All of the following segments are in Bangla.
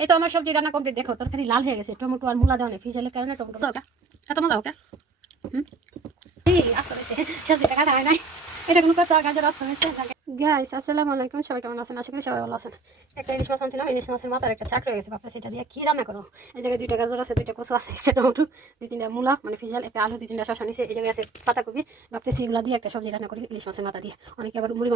এই তো আমার সবজি রান্না কমপ্লিট। দেখো তরকারি লাল হয়ে গেছে, টমেটো আর মূলা দেওয়া নেই, ফ্রিজের কারণে টমেটো দাও এত মজা ওকে। হুম, এই আসতে হয়েছে, সবজিটা কাটা হয় নাই, এটা কোনো কথা। গাজর আসতে হয়েছে। গাইস আসসালামু আলাইকুম, সবাই কেমন আছেন? আশা করি সবাই ভালো আছেন। একটা ইলিশ মাছ আনছিলাম, ইলিশ মাছের মাথার একটা চাক রয়ে গেছে, ভাবতেছি এটা দিয়ে কি রান্না করো। এই জায়গায় 2টা গাজর আছে, 2টা কচু আছে, একটা টমেটো, 2-3টা মূলা মানে ফ্রিজাল, একটা আলু, 2-3টা শসা নিচে, এই জায়গায় আছে পাতাকপি। ভাবতেছি এগুলো দিয়ে একটা সবজি রান্না করি ইলিশ মাছের মাথা দিয়ে। অনেকে আবার মুড়ি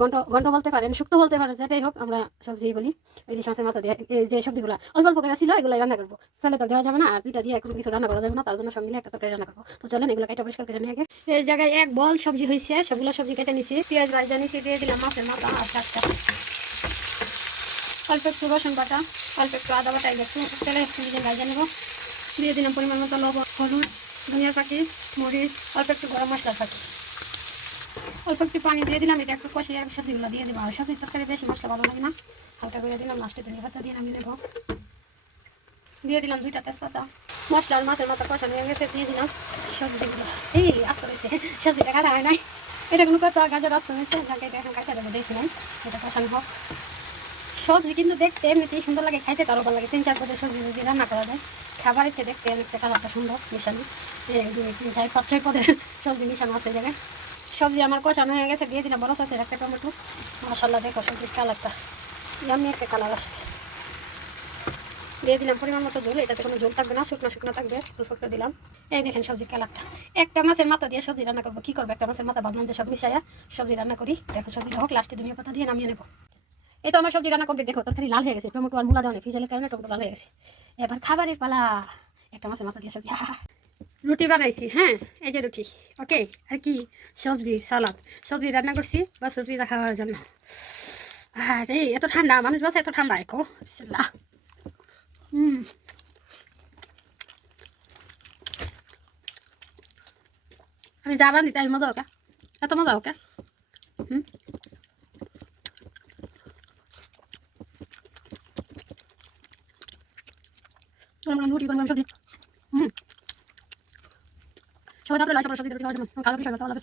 ঘন্ট ঘন্ট বলতে পারেন, শুক্তো বলতে পারেন, যেটাই হোক আমরা সবজি বলি। ইলিশ মাছের মাথা দিয়ে এই যে সবজিগুলো অল্প অল্প করে ছিল, এগুলো রান্না করবো। ফেলে তো দেওয়া যাবে না, আর 2টা দিয়ে কোনো কিছু রান্না করা যাবে না, তার জন্য সব মিলে একটা তরকারি রান্না করবো। তো চলেন এগুলো কেটে পরিষ্কার করে নিয়ে আগে। এই জায়গায় এক বল সবজি হয়েছে, সবগুলো সবজি কেটে নিছি, পেঁয়াজ ভাজা নিছি, দিয়ে দিলাম মাছের মাথা আর চারটা, অল্প একটু রসুন বাটা, অল্প একটু আদা বাটা, একটু তেলে একটু নিজে ভাজা নেবো। দিয়ে দিলাম পরিমাণ মতো লবণ, হলুদ, ধনিয়ার পাখি, মরিচ, অল্প একটু গরম মশলার পাখি, অল্প একটু পানি দিয়ে দিলাম। এটা একটু কষিয়ে সবজিগুলো দিয়ে দেবো। আর সবজির তরকারি বেশি মশলা ভালো লাগে না, হালকা করে দিলাম। লাস্টে ধনিয়া পাতা দিয়ে নামিয়ে নেবো। দিয়ে দিলাম 2টা তেজপাতা। মশলার মাছের মতো কষানো হয়ে গেছে, দিয়ে দিলাম সবজিগুলো। এই আসতে হয়েছে, সবজিটা কাটা হয় নাই, এটা কোনো কথা। গাজর আসতে হয়েছে, এটা এখন কাটা দেবো, দেখলাম এটা কষানো হোক। সবজি কিন্তু দেখতে এমনিতেই সুন্দর লাগে, খাইতে তারও ভালো লাগে। 3-4 পদের সবজি যদি রান্না করা যায়, খাবারের চেয়ে দেখতে অনেকটা কালারটা সুন্দর মিশানো। 1, 2, 3, 4, 5, 6 পদের সবজি মিশানো আছে জায়গায়। সবজি আমার কষানো হয়ে গেছে, দিয়ে দিলাম বড় সাইজের একটা টমেটো। মাশাআল্লাহ, দেখো সবজির কালারটা ইয়াম্মি একটা কালার আসছে। দিয়ে দিলাম পরিমাণ মতো ঝোল, এটাতে কোনো ঝোল থাকবে না, শুকনো শুকনো থাকবে, অল্প একটু দিলাম। এই দেখেন সবজির কালারটা। একটা মাছের মাথা দিয়ে সবজি রান্না করবো, কি করবো, একটা মাছের মাথা ভাবলাম যে সব মিশাইয়া সবজি রান্না করি। দেখো সবজিটা হোক, লাস্টে ধনিয়া পাতা দিয়ে নামিয়ে নেবো। এই তো আমার সবজি রান্না কমপ্লিট। দেখো তরকারি লাল হয়ে গেছে, টমেটো আর মূলা দেওয়া নেই, ফ্রিজের কারণে টমেটো লাল হয়ে গেছে। এবার খাবারের পালা। একটা মাছের মাথা দিয়ে সবজি, রুটি বানাইছি। হ্যাঁ, এই যে রুটি, ওকে। আর কি, সবজি সালাদ, সবজি রান্না করছি বাস রুটিটা খাওয়ার জন্য। আরে এত ঠান্ডা, মানুষ বাসে এত ঠান্ডা এখন। বিসমিল্লাহ। হুম, আমি যা রান্ধি তাই মজা ওকে, এত মজা ওকে। হুম, রুটি করলাম সবজি। হুম, সবাই তারপরে লাইক, সবজি রুটি খাওয়ার জন্য, কালো বিষয় কথা বলা।